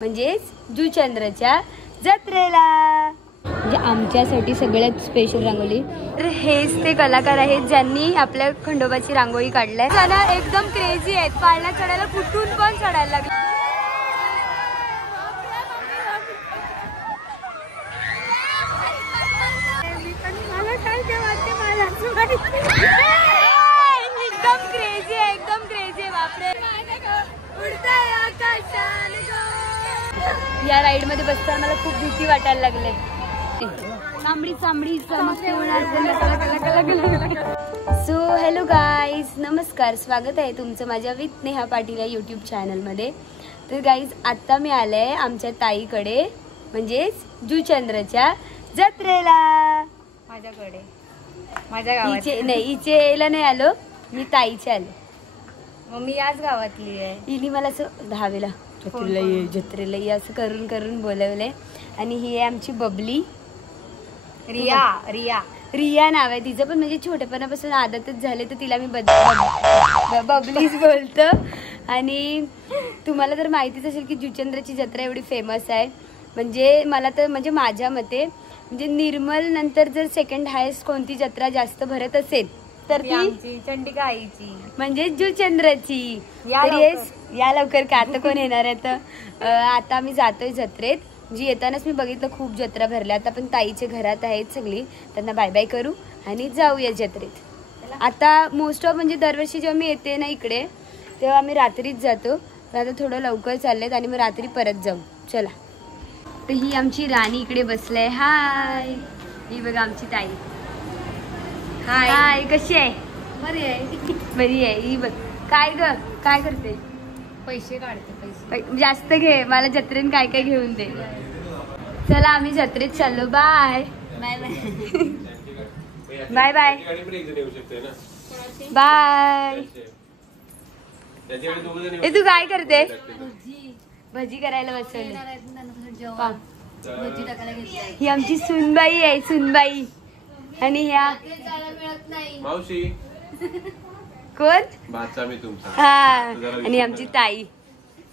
म्हणजेच जुचंद्रच्या जत्रेला। म्हणजे आमच्यासाठी सगळ्यात स्पेशल रांगोळी। तर हेच ते कलाकार आहेत ज्यांनी आपल्या खंडोबाची रांगोळी काढलाय। त्यांना एकदम क्रेझी आहेत, पाळणा चढायला कुठून पण चढायला लागले। एकदम क्रेझी आहे, एकदम क्रेझी आहे, बापरे। या राईड मध्ये बसताना मला खूप भीती वाटायला लागले। चांबडी चांबडी सो हॅलो गाईज, नमस्कार, स्वागत आहे तुमचं माझ्या विथ नेहा पाटील या यूट्यूब चॅनल मध्ये। तर गाईज आता मी आले आमच्या ताईकडे, म्हणजेच जुचंद्रच्या जत्रेला। माझ्याकडे माझ्या गावात नाही, इचेला नाही आलो मी, ताईच्या आले। मग मी याच गावातली आहे। हिने मला असं दहावेला जत्रेला ये असं करून करून बोलवलंय। आणि ही आहे आमची बबली, रिया। रिया रिया नाव आहे तिचं, पण म्हणजे छोटेपणापासून आदतच झाले तर तिला मी बबलीच बोलतो। आणि तुम्हाला तर माहितीच असेल की जुचंद्रची जत्रा एवढी फेमस आहे। म्हणजे मला तर म्हणजे माझ्या मते म्हणजे निर्मल नंतर जर सेकंड हायेस्ट कोणती जत्रा जास्त भरत असेल तर ती आमची चंडिका आईची, म्हणजे जुचंद्रची। या लवकर का आता कोण येणार आहे। तर आता आम्ही जातोय जत्रेत। जी येतानाच मी बघितलं खूप जत्रा भरल्या। आता पण ताईच्या घरात आहेत सगळी, त्यांना बाय बाय करू आणि जाऊया जत्रेत। आता मोस्ट ऑफ म्हणजे दरवर्षी जेव्हा मी येते ना इकडे तेव्हा आम्ही रात्रीच जातो, पण आता थोडं लवकर चाललेत आणि मग रात्री परत जाऊ। चला, तर ही आमची राणी इकडे बसलाय। हाय, ही बघा आमची ताई। हाय हाय, कशी आहे? बरी आहे, बरी आहे। ही बघ काय ग, काय करते? पैसे काढते। पैसे जास्त घे, मला जत्रेन काय काय घेऊन दे। चला आम्ही जत्रेत चाललो। Bye bye bye bye bye. ए तू काय करते? भजी करायला बसवली। ही आमची सुनबाई आहे, सुनबाई। आणि ह्या मावशी कोण? बाचा मी तुमचा। हा, आणि आमची ताई।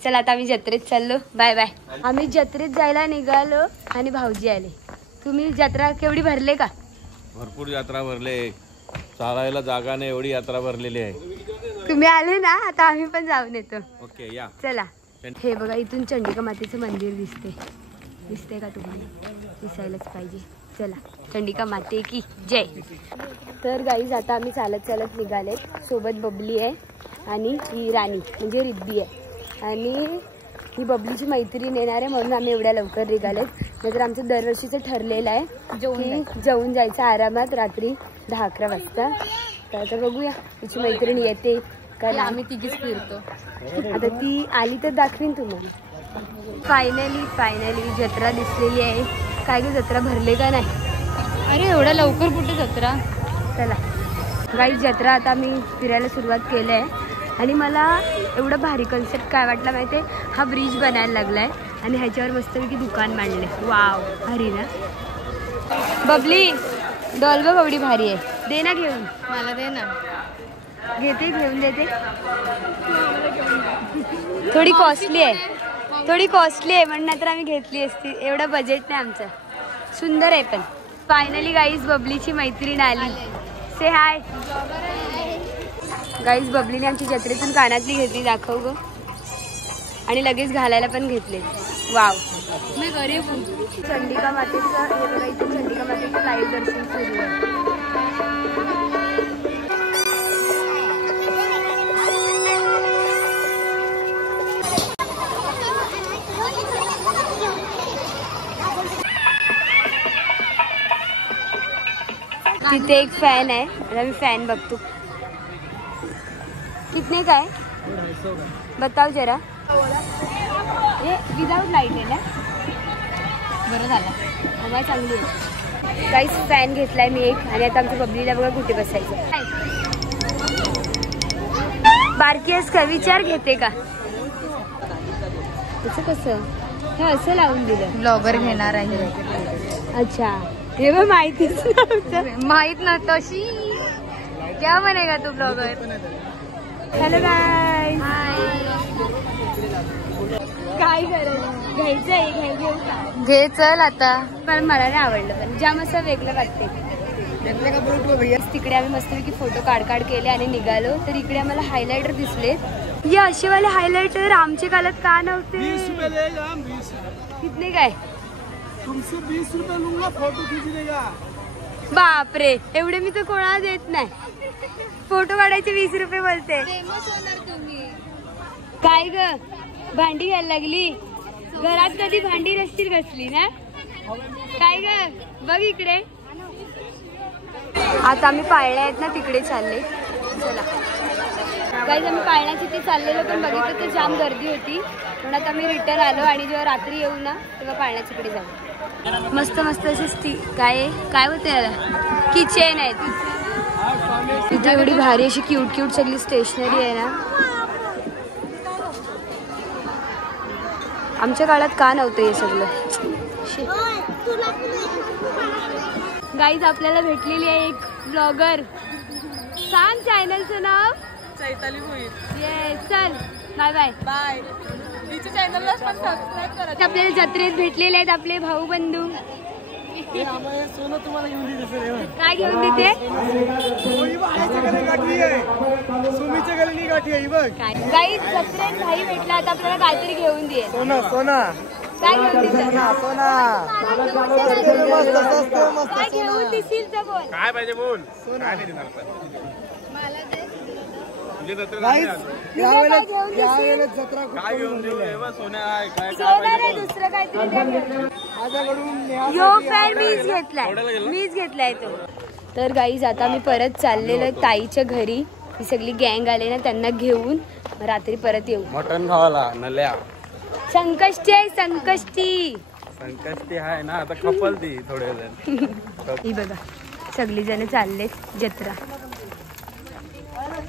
चला आता आम्ही जत्रेत चाललो। Bye bye. आम्ही जत्रेत जायला निघालो आणि भाऊजी आले। तुम्ही जत्रा केवढी भरले का? भरपूर यात्रा भरले, चालायला जागा नाही एवढी यात्रा भरलेली आहे। तुम्ही आले ना, आता आम्ही पण जाऊन येतो। ओके या। चला, हे बघा इथून चंडिका मातेचं मंदिर दिसते का तुम्हाला? दिसायलाच पाहिजे। चला, चंडिका माते की जय। तर गाईज आता आम्ही चालत चालत निघाले। सोबत बबली आहे आणि ही राणी म्हणजे रिद्धी आहे। आणि ही बबलीची मैत्रीण येणार आहे म्हणून आम्ही एवढ्या लवकर निघालेत। नाहीतर आमचं दरवर्षीचं ठरलेलं आहे की जेवून जायचं आरामात रात्री 10-11 वाजता। तर आता बघूया तिची मैत्रीण येते का नाही। आम्ही तिघीच फिरतो। आता ती आली तर दाखवीन तुम्हाला। फायनली जत्रा दिसलेली आहे। काय की जत्रा भरले का नाही? अरे एवढ्या लवकर कुठे जत्रा? चला गाईज, जत्रा आता मी फिरायला सुरुवात केली आहे। आणि मला एवढं भारी कन्सेप्ट काय वाटला माहिती आहे? हा ब्रिज बनायला लागलाय आणि ह्याच्यावर मस्तपैकी दुकान मांडले। वाव, भारी ना? बबली डॉल बघ एवढी भारी आहे, दे ना घेऊन। मला दे ना। घेते, घेऊन देते। थोडी कॉस्टली आहे, थोडी कॉस्टली आहे म्हणून तर आम्ही घेतली असती। एवढं बजेट नाही आमचं। सुंदर आहे पण। फायनली गाईज बबलीची मैत्रीण आली। से हाय। गाईज बबलीने आमची जत्रेतून कानातली घेतली, दाखव ग। आणि लगेच घालायला पण घेतले। वाव, मी गरीब चंडिका मातेचं हे बघा, इथे चंडिका मातेचं लाईव्ह दर्शन सुरू आहे। तिथे एक फॅन आहे, आता मी फॅन बघतो। कितने का है बताओ जरा। ये विदाउट लाईट आहे ना? बरं झालं, हवा चांगली आहे। काहीच फॅन घेतलाय मी एक। आणि आता आमच्या बबलीला बघा कुठे बसायचं। बारकी आहेस का? विचार घेते का? त्याचं कसं हे असं लावून दिलं? ब्लॉगर घेणार आहे। अच्छा, हे मग माहितीच नव्हतं। माहित नव्हतं। क्या बनेगा तू ब्लॉगर? हॅलो गाईज, काय गरज घ्यायचं घे चल आता. पण मला नाही आवडलं, पण जाम असं वेगळं वाटते. तिकडे आम्ही मस्तपैकी फोटो काढ केले आणि निघालो. तर इकडे आम्हाला हायलायटर दिसले. या असे वाले हायलायटर आमच्या काळात का नव्हते? 20 रुपये लेगा हम 20 कितने काय? तुमसे 20 रुपये लूंगा, फोटो खींच देगा. बापरे, एवढे मी तर कोणाला देत नाही. फोटो काढायचे 20 रुपये बोलते. काय ग भांडी घ्यायला लागली? घरात कधी भांडी नसतील घसली ना? काय ग बघ इकडे. आता आम्ही पाळण्या आहेत ना तिकडे चालले. चला गाईज, आम्ही पाळण्याची ती चाललेलो, पण बघितलं तर जाम गर्दी होती. म्हणून आता आम्ही रिटर्न आलो आणि जेव्हा रात्री येऊ ना तेव्हा पाळण्याच्या इकडे जाऊ. मस्त मस्त असे काय होते याला, किचन आहेत तिथे. एवढी भारी अशी क्यूट सगळी स्टेशनरी आहे ना. आमच्या काळात का नव्हतं हे सगळं. गाईज, आपल्याला भेटलेली आहे एक ब्लॉगर. सांग चॅनलचं नाव. चैताली भोईर. येस, चल बाय बाय बाय. तिच्या चॅनलला पण सबस्क्राईब करा. आपल्याला जत्रेत भेटलेले आहेत आपले भाऊ बंधू. सोनं तुम्हाला घेऊन देते. काय घेऊन देते? सुमीच्या गलीनी गाठी आहे बघ. गाईज, जत्रेत भाई भेटला, आता आपल्याला काहीतरी घेऊन दे. सोना काय घेऊन देशील? मस्त काय घेऊन देशील तर बोल. काय पाहिजे बोल. काय नाही देणार पण. यावेळेला जत्रा काय घेऊन देऊ? सोन्या आहे काय सोना नाही, दुसरं काहीतरी द्या. माझ्याकडून यो फॅन मीच घेतलाय तो. तर गाईज, आता मी परत चाललेलो ताईच्या घरी. ही सगळी गँग आले ना, त्यांना घेऊन रात्री परत येऊ. मटन खावाला नल्या. संकष्टी आहे, संकष्टी आहे ना, आता कपल ती थोडे जण. ही बघा सगळी जण चालले जत्रा.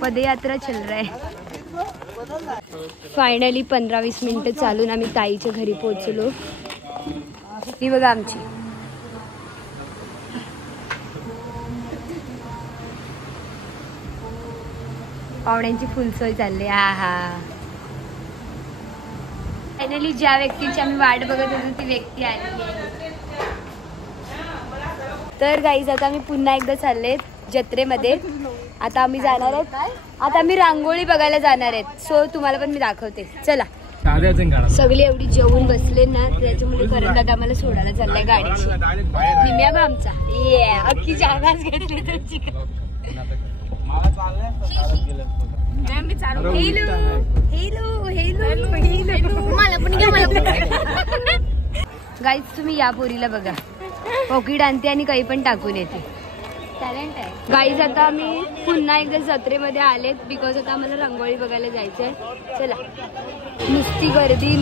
पदयात्रा चल रहा है. फायनली 15-20 मिनिटं चालून आम्ही ताईच्या घरी पोहोचलो. ही बघा आमची पाहुण्यांची फुलसोय चालली. फायनली ज्या व्यक्तीची आम्ही वाट बघत होतो ती व्यक्ती आली. तर गाईज, आता आम्ही पुन्हा एकदा चालले जत्रेमध्ये. आता आम्ही जाणार आहेत, आता आम्ही रांगोळी बघायला जाणार आहेत. सो तुम्हाला पण मी दाखवते. चला. सगळे एवढी जेवून बसले ना, त्याच्यामुळे करण दादा आम्हाला सोडायला चाललाय गाडीची. निम्या बा आमचा अख्खी जागाच घेतली त्यांची. गाईज, तुम्ही या पोरीला बघा, पॉकेट आणते आणि काही पण टाकून येते. टॅलेंट आहे. गाईज, आता आम्ही पुन्हा एकदा जत्रेमध्ये आलेत बिकॉज आता आम्हाला रांगोळी बघायला जायचंय. चला. नुसती गर्दी.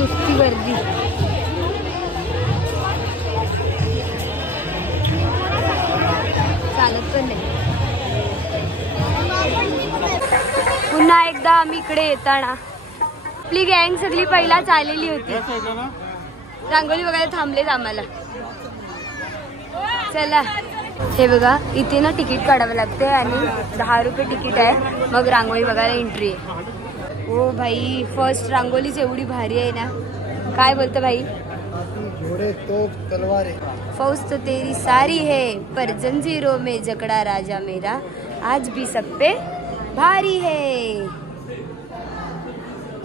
चालत पण नाही. पुन्हा एकदा आम्ही इकडे येताना आपली गँग सगळी पहिलाच आलेली होती. रांगोळी बघायला थांबलेत आम्हाला. चला. हे बघा, इथे ना तिकीट काढावं लागते आणि 10 रुपये तिकीट आहे. मग रांगोळी बघायला एंट्री आहे. ओ भाई, फर्स्ट रांगोलीच एवढी भारी आहे ना. काय बोलतं भाई? घोड़े तोप तलवारें, फौज तो तेरी सारी है, पर जंजीरों में जकड़ा राजा मेरा, आज भी सब पे भारी है.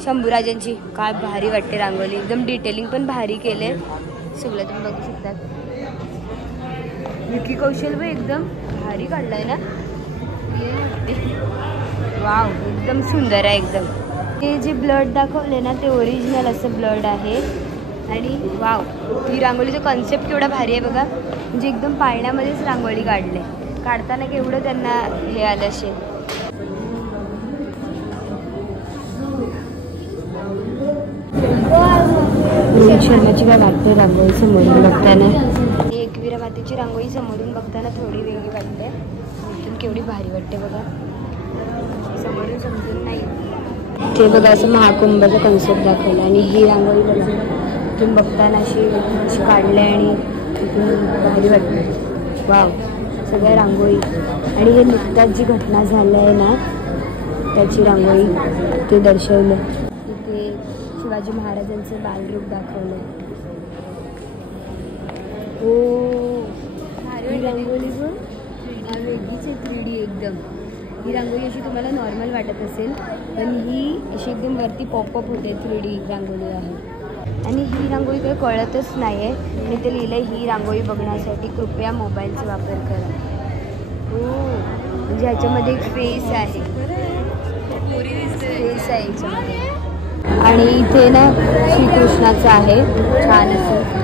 शंभूराजांची काय भारी वाटते रांगोली. एकदम डिटेलिंग पण भारी केले सगळं. तुम्ही बघू शकता. विकी कौशल पण एकदम भारी काढलाय ना. वाव, एकदम सुंदर आहे एकदम. हे जे ब्लड दाखवले ना ते ओरिजिनल असं ब्लड आहे. आणि वाव, ही रांगोळीचा कॉन्सेप्ट केवढा भारी आहे बघा. म्हणजे एकदम पाळण्यामध्येच रांगोळी काढताना केवढं त्यांना हे आलं असेल. रोहित शर्माची काय वाटते रांगोळी समोरून बघताना. एकविरा मातेची रांगोळी समोरून बघताना थोडी वेगळी वाटते. इथून केवढी भारी वाटते बघा. समोरून समजून नाही. ते बघा असं महाकुंभाचा कॉन्सेप्ट दाखवला. आणि ही रांगोळी बघा इथून बघताना अशी काढले आणि इथून भारी वाटते. वाव, सगळ्या रांगोळी. आणि हे नुकताच जी घटना झाली आहे ना त्याची रांगोळी ते दर्शवलं. तिथे शिवाजी महाराजांचं बालरूप दाखवलं. हो ही रांगोळी पण वेगळीच आहे 3D एकदम. ही रांगोळी अशी तुम्हाला नॉर्मल वाटत असेल पण ही अशी एकदम वरती पॉपअप होते 3D रांगोळी आहे. आणि ही रांगोळी काही कळतच नाही आहे. मी ते लिहिलं आहे ही रांगोळी बघण्यासाठी कृपया मोबाईलचा वापर करा. हो म्हणजे ह्याच्यामध्ये एक फेस आहे. फेस आहे याच्यामध्ये. आणि इथे ना श्रीकृष्णाचं आहे छान असं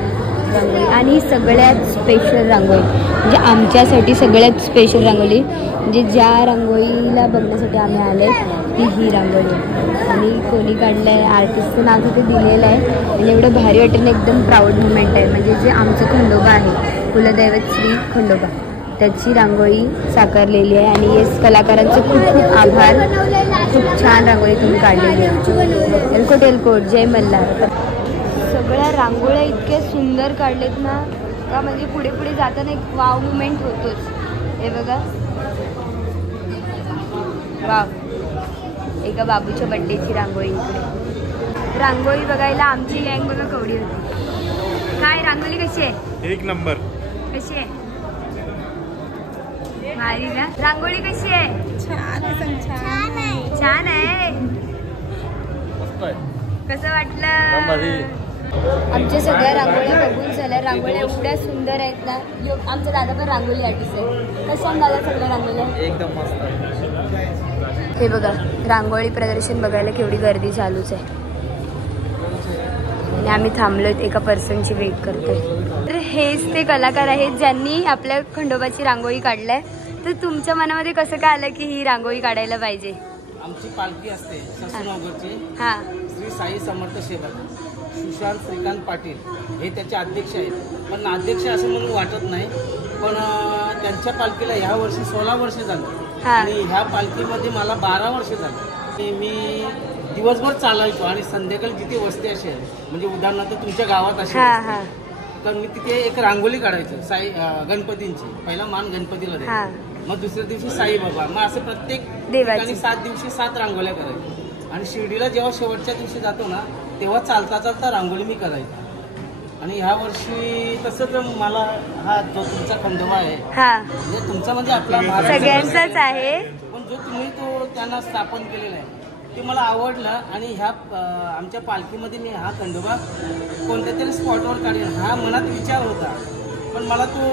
रांगोळी. आणि सगळ्यात स्पेशल रांगोळी म्हणजे आमच्यासाठी सगळ्यात स्पेशल रांगोळी म्हणजे ज्या रांगोळीला बघण्यासाठी आम्ही आले ती ही रांगोळी. आणि कोणी काढलं आहे आर्टिस्टचं नाव तिथे दिलेलं आहे. आणि एवढं भारी वाटेल एकदम प्राऊड मुमेंट आहे. म्हणजे जे आमचं खंडोबा आहे कुलदैवत श्री खंडोबा त्याची रांगोळी साकारलेली आहे. आणि येस कलाकारांचे खूप खूप आभार. खूप छान रांगोळी तुम्ही काढलेली आहे. एलकोट एलकोट जय मल्हार. सगळ्या रांगोळ्या इतक्या सुंदर काढलेत ना का म्हणजे पुढे पुढे जाताना एक वाव मुमेंट होतोच. हे बघा वाव एका बाबूच्या बड्डेची रांगोळी. इकडे रांगोळी बघायला आमची गँग बघा कवडी होती. काय रांगोळी कशी आहे? एक नंबर. कशी आहे? भारी ना. रांगोळी कशी आहे? छान आहे. कसं वाटलं? आमच्या सगळ्या रांगोळ्या बघून झाल्या. रांगोळ्या एवढ्या सुंदर आहेत ना. आमचा दादा पण रांगोळी आर्टिस्ट आहे. कशा दादा सगळ्या रांगोळ्या? एकदम मस्त. हे बघा रांगोळी प्रदर्शन बघायला केवढी गर्दी चालूच आहे. आणि आम्ही थांबलोत एका पर्सनची वेट करतोय. तर हेच ते कलाकार आहेत ज्यांनी आपल्या खंडोबाची रांगोळी काढलाय. तर तुमच्या मनामध्ये कसं काय आलं की ही रांगोळी काढायला पाहिजे? आमची पालखी असते ससूनगरची. हा श्री साई समर्थ सेवक सुशांत श्रीकांत पाटील हे त्याचे अध्यक्ष आहेत. पण अध्यक्ष असं म्हणून वाटत नाही. पण त्यांच्या पालखीला ह्या वर्षी 16 वर्ष झालं. आणि ह्या पालखीमध्ये मला 12 वर्ष झालं. मी दिवसभर चालायचो आणि संध्याकाळी जिथे वस्ती असेल म्हणजे उदाहरणार्थ तुमच्या गावात असेल तर मी तिथे एक रांगोळी काढायचो साई गणपतींची. पहिला मान गणपतीला द्यायचा. मग दुसऱ्या दिवशी साईबाबा. मग असं प्रत्येक ठिकाणी 7 दिवशी 7 रांगोळ्या करायच्या. आणि शिर्डीला जेव्हा शेवटच्या दिवशी जातो ना तेव्हा चालता चालता रांगोळी मी करायची. आणि ह्या वर्षी तसंच मला हा जो तुमचा खंडोबा आहे म्हणजे तुमचा म्हणजे आपला सगळ्यांचाच आहे. पण जो तुम्ही तो त्यांना स्थापन केलेला आहे ते मला आवडलं. आणि ह्या आमच्या पालखीमध्ये मी हा खंडोबा कोणत्या तरी स्पॉटवर काढेन हा मनात विचार होता. पण मला तो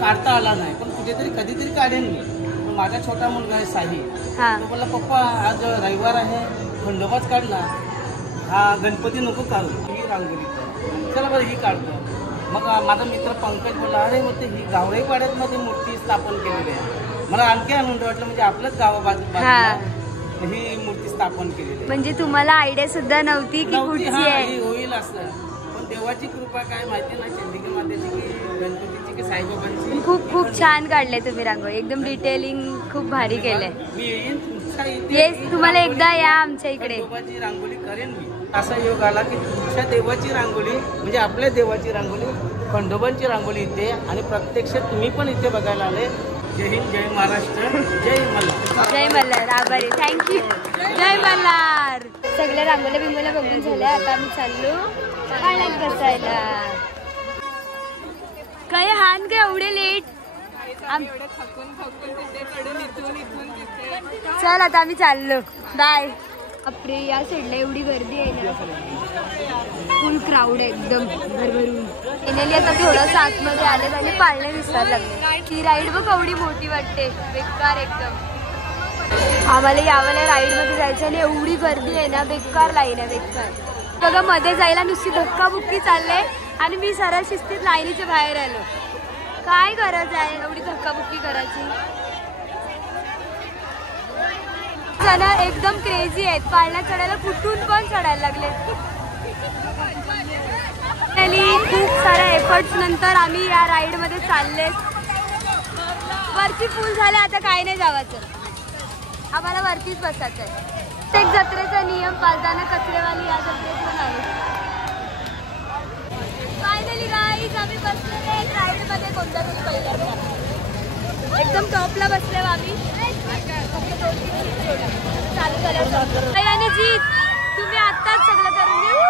काढता आला नाही. पण कुठेतरी कधीतरी काढेन मी. पण माझा छोटा मुलगा आहे साही तो बोलला पप्पा आज रविवार आहे खंडोबाच काढला. हा गणपती नको काढू ही रांगोळी चला बरं ही काढतो. मग माझा मित्र पंकज बोलला अरे मग ते ही गावराई पाड्यामध्ये मूर्ती स्थापन केलेली आहे. मला आणखी आनंद वाटला म्हणजे आपलंच गावाबाजूला ही मूर्ती स्थापन केलेली. म्हणजे तुम्हाला आयडिया सुद्धा नव्हती की कुठची आहे होईल असं. पण देवाची कृपा काय माहिती ना चंडिका मातेची की गणपतीची की साईबाबांची. खूप खूप छान काढले तुम्ही रांगोळी. एकदम डिटेलिंग खूप भारी केलंय. मी येईन तुमच्या इथे. येस तुम्हाला एकदा या आमच्या इकडे. देवाची रांगोळी करेन मी. असा योग आला की तुमच्या देवाची रांगोळी म्हणजे आपल्या देवाची रांगोळी खंडोबांची रांगोळी इथे आणि प्रत्यक्ष तुम्ही पण इथे बघायला आले. जय हिंद जय महाराष्ट्र जय मल्हार. जय मल्हार. आभारी थँक्यू. जय मल्हार. सगळ्या रांगोळ्या बिंगोल्या बघून झाल्या. आता आम्ही चाललो पाण्यात बसायला. काय हान काय एवढे लेट. चल आता आम्ही चाललो. बाय. बापरे या साईडला एवढी गर्दी आहे ना. फुल क्राऊड आहे एकदम भरभरून. फायनली आता थोडंसं आतमध्ये आले आणि पाळणे दिसायला लागले. ती राईड बघ एवढी मोठी वाटते. बेकार एकदम. आम्हाला यावाला राईडमध्ये जायचं आणि एवढी गर्दी आहे ना. बेकार लाईन आहे बेकार. बघा मध्ये जायला नुसती धक्काबुक्की चालले आणि मी सरळ शिस्तीत लाईनीच्या बाहेर आलो. काय गरज आहे एवढी धक्काबुक्की करायची. जण एकदम क्रेझी आहेत. पाळण्यात चढायला कुठून पण चढायला लागले. खूप साऱ्या एफर्ट्स नंतर आम्ही या राईड मध्ये चालले. वरती फुल झाले. आता काय नाही जावायचं. आम्हाला वरतीच बसायचं आहे. प्रत्येक जत्रेचा नियम पाळताना कचरेवाली या जत्रेत पण आहे. फायनली गाईज आम्ही बसलेले राईड मध्ये कोणत्या तरी पहिल्यांदा. एकदम टॉपला बसले आम्ही. चालू झालं आणि जीत तुम्ही आत्ताच सगळं करून घेऊ.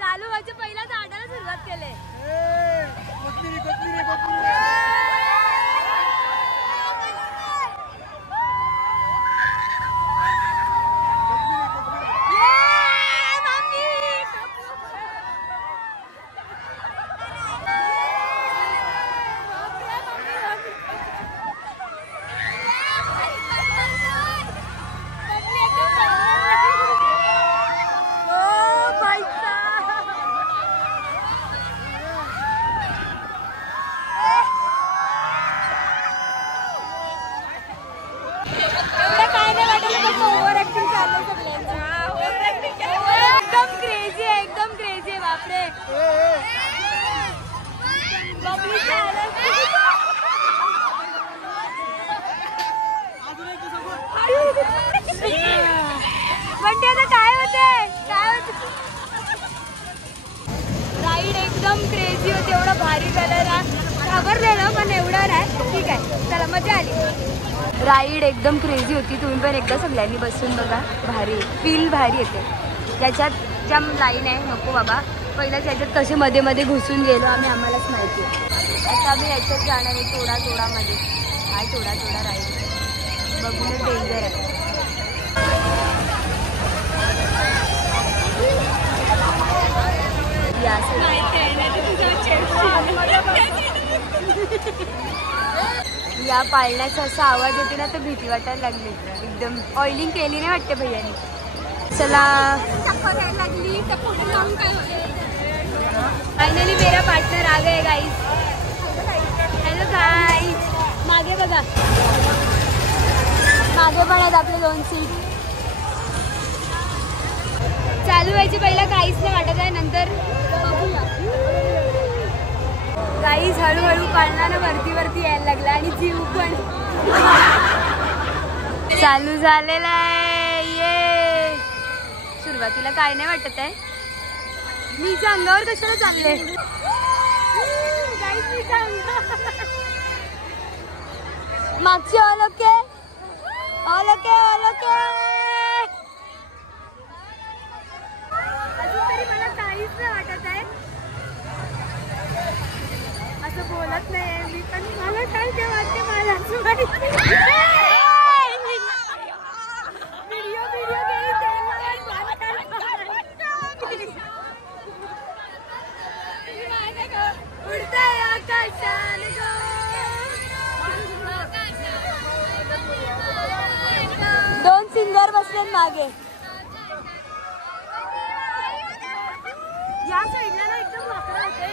चालू व्हायचं पहिला झाडाला सुरुवात केले. राईड एकदम क्रेझी होती. एवढा भारी कलर घाबरलेलं पण एवढा नाही. ठीक आहे, चला मजा आली. राईड एकदम क्रेझी होती. तुम्ही पण एकदा सगळ्यांनी बसून बघा. भारी फील भारी येते. त्याच्यात ज्या लाईन आहे नको बाबा. पहिल्या त्याच्यात कसे मध्ये मध्ये घुसून गेलो आम्ही, आम्हालाच माहिती. आता आम्ही याच्यात जाणार आहे तोडामध्ये. काय तोडा राईड बघूनच डेंजर आहे. या पाळण्याचा असा आवाज येते ना तर भीती वाटायला लागली. एकदम ऑइलिंग केली नाही वाटते भैयानी. चला लागली तर पुढे जाऊन काय फायनली मेरा पार्टनर आ गए गाइस. Hello guys. मागे बघा, मागे पण आहेत आपले 2 सीट. चालू व्हायचे पहिला काहीच नाही वाटत आहे, नंतर बघूया. काहीच हळूहळू पाळणारा वरती यायला लागला आणि जीव पण चालू झालेला आहे. ये सुरुवातीला काय नाही वाटत आहे. मीच्या अंगावर कशाला चालले. मागची ऑल ओके. अजून तरी मला काहीच नाही वाटत आहे. असं बोलत नाही मी, पण मला काय ते वाटते मला असं माहिती. उडताय आकाशाने गो. 2 सिंगर बसले मागे. या साईडला ना एकदम वाकडं होते.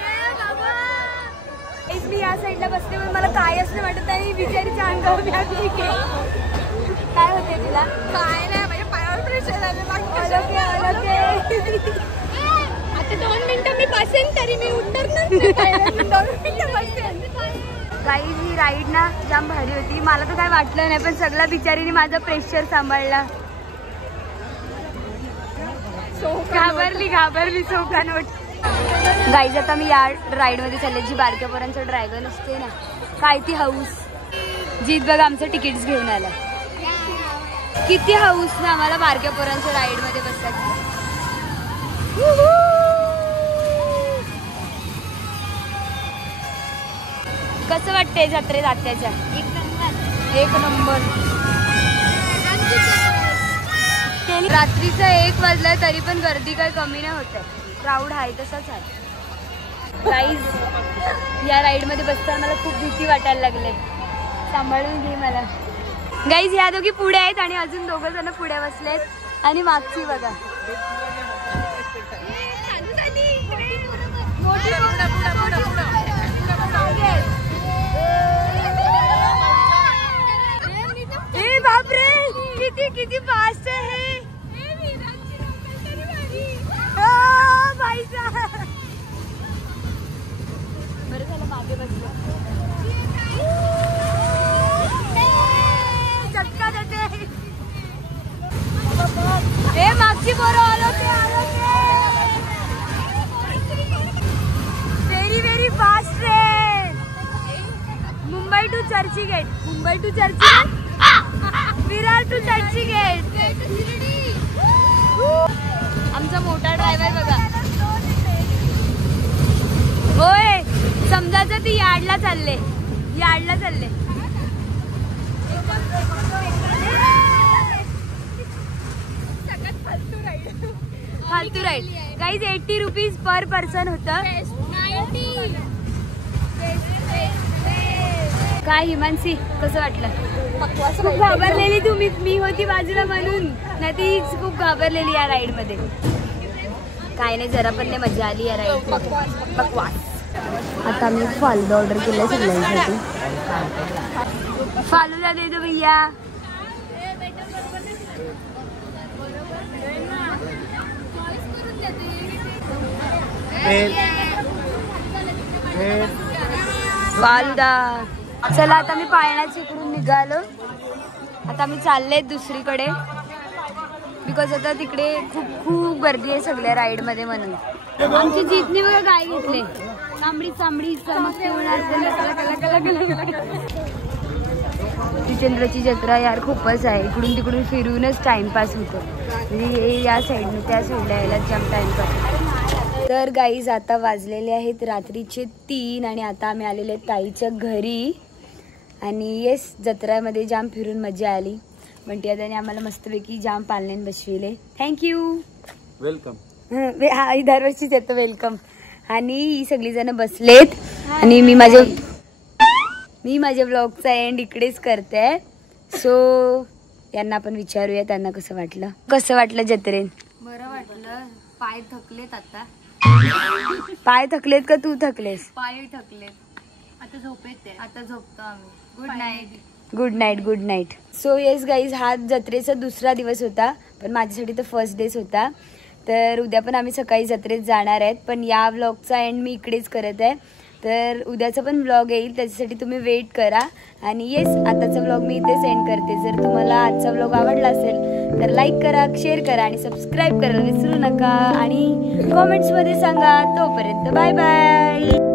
मी या साईडला बसते पण मला कायच नाही वाटत आहे. बिचारीच्या अंगावर लागली. काय होते तिला? काय नाही, माझ्या पायावर प्रेशर आलं. आता 2 मिनिटं मी बसेन तरी मी उतरणार नाही. 2 मिनिटं बसेन. काही ही राईड ना जाम भारी होती. मला तर काय वाटलं नाही पण सगळ्या बिचारीने माझा प्रेशर सांभाळला. घाबरली सोका नोट. गाईज आता मी या राईड मध्ये चालले जी बारक्या पोरांचं ड्रॅगन असते ना, काय ती हाऊस. जीत बघा आमचं तिकीट्स घेऊन आला. किती हाऊस ना आम्हाला बारक्या पोरांच्या राईड मध्ये बसायचं. कसं वाटतंय जत्रेत आत्याच्या? एक नंबर. रात्रीचं 1 वाजलाय तरी पण गर्दी काही कमी नाही होत आहे. क्राऊड आहे तसाच आहे. गाईज या राईड मध्ये बसताना मला खूप भीती वाटायला लागले. सांभाळून घे मला. गाईज ह्या दोघी पुढे आहेत आणि अजून 2 जण पुढे बसलेत आणि मागची बघा. ए बापरे किती फास्ट आहे. बरं झालं मागे बसलं. चटका देते. ए मागची पोरं आलो ते. Very fast train. Churchgate, Mumbai to Churchgate, Virar to Churchgate. आमचा मोठा ड्रायव्हर बघा. होय समजायचं ती यार्डला चालले. फालतू ride guys. 80 rupees per person होतं. काय हिमांशी कसं वाटलं? खूप घाबरलेली तुम्ही, मी होती बाजूला म्हणून, नाही तीच खूप घाबरलेली या राईड मध्ये. काय नाही, जरा पण नाही मजा आली या राईड. बकवास. आता मी फालुदा ऑर्डर केलं सगळ्यांसाठी. फालुदा दे दो भैया. फालुदा. चला आता मी पाळण्याच्या इकडून निघालो. आता मी चालले दुसरीकडे, बिकॉज आता तिकडे खूप गर्दी आहे सगळ्या राईड मध्ये म्हणून. आमची जीतनी बघा गाय घेतले. तांबडी जितेंद्रची जत्रा यार खूपच आहे. इकडून तिकडून फिरूनच टाइमपास होतो. म्हणजे या साईडने त्या साईडला यायला जाम टाइमपास. तर गाईज आता वाजलेले आहेत रात्रीचे 3 आणि आता आम्ही आलेले ताईच्या घरी. आणि येस, जत्रेमध्ये जाम फिरून मजा आली. बंटी दादाने आम्हाला मस्तपैकी जाम पालण्याने बसविले. थँक्यू. वेलकम. हा दरवर्षीच येतो वेलकम. आणि ही सगळीजण बसलेत आणि मी माझ्या ब्लॉगचा एंड इकडेच करते. सो यांना आपण विचारूया त्यांना कसं वाटलं जत्रेत. बरं वाटलं. पाय थकलेत आता. पाय थकलेत का तू थकलेस? पाय थकलेत. आता झोपेत. आता झोपतो आम्ही. Good night. So yes guys, हा जत्रेचा दुसरा दिवस होता, पण माझ्यासाठी तर फर्स्ट डेच होता. तर उद्या पण आम्ही सकाळी जत्रेत जाणार आहेत, पण या व्लॉगचा एंड मी इकडेच करत आहे. तर उद्याचा पण व्लॉग येईल, त्याच्यासाठी तुम्ही वेट करा. आणि येस, आताचा व्लॉग मी इथे सेंड करते. जर तुम्हाला आजचा व्लॉग आवडला असेल तर लाईक करा, शेअर करा आणि सबस्क्राईब करायला विसरू नका. आणि कॉमेंट्समध्ये सांगा. तोपर्यंत बाय बाय.